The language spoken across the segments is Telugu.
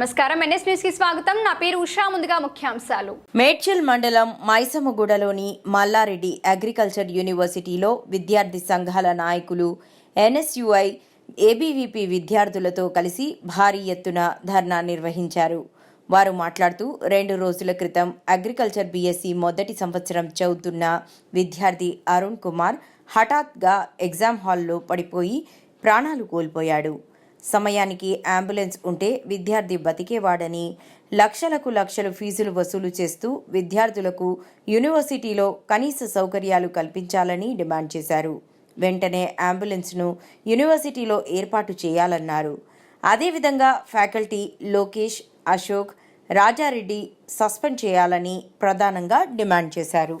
నమస్కారం. ఎన్ఎస్ న్యూస్కి స్వాగతం. నా పేరు ఉషా. ముందుగా ముఖ్యాంశాలు. మేడ్చల్ మండలం మైసమ్మగూడలోని మల్లారెడ్డి అగ్రికల్చర్ యూనివర్సిటీలో విద్యార్థి సంఘాల నాయకులు ఎన్ఎస్యుఐ ఏబీవీపీ విద్యార్థులతో కలిసి భారీ ఎత్తున ధర్నా నిర్వహించారు. వారు మాట్లాడుతూ రెండు రోజుల క్రితం అగ్రికల్చర్ బీఎస్సీ మొదటి సంవత్సరం చదువుతున్న విద్యార్థి అరుణ్ కుమార్ హఠాత్గా ఎగ్జామ్ హాల్లో పడిపోయి ప్రాణాలు కోల్పోయాడు. సమయానికి అంబులెన్స్ ఉంటే విద్యార్థి బతికేవాడని లక్షలకు లక్షలు ఫీజులు వసూలు చేస్తూ విద్యార్థులకు యూనివర్సిటీలో కనీస సౌకర్యాలు కల్పించాలని డిమాండ్ చేశారు. వెంటనే అంబులెన్స్ను యూనివర్సిటీలో ఏర్పాటు చేయాలన్నారు. అదేవిధంగా ఫ్యాకల్టీ లోకేష్ అశోక్ రాజారెడ్డి సస్పెండ్ చేయాలని ప్రధానంగా డిమాండ్ చేశారు.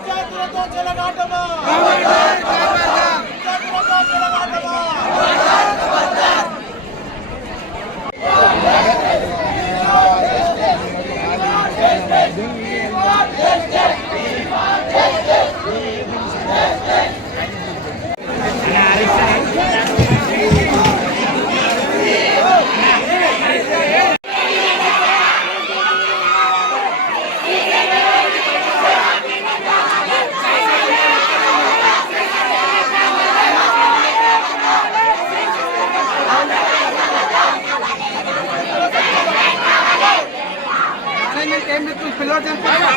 విద్యార్థులతో చెలగాటమా విద్యార్థులతో చెలగాటమా మేనేజ్మెంట్ ఏం చెప్తుంది పిల్లలు చెప్తారు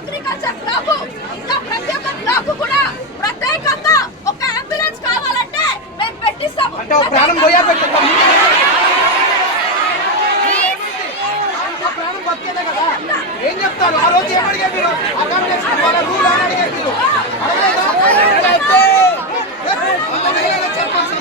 అగ్రికల్చర్ బ్లాక్ ఇంకా ప్రతి ఒక్క బ్లాక్ కూడా ప్రత్యేకంగా ఒక అంబులెన్స్ కావాలంటే మేము పెట్టిస్తాము ఏం చెప్తారు ఆ రోజు ఏమడిగారు మీరు అకామిడేషన్ వాళ్ళ రూల్ అని అడిగారు మీరు అడగలేదా చెప్పాలి సమాధానం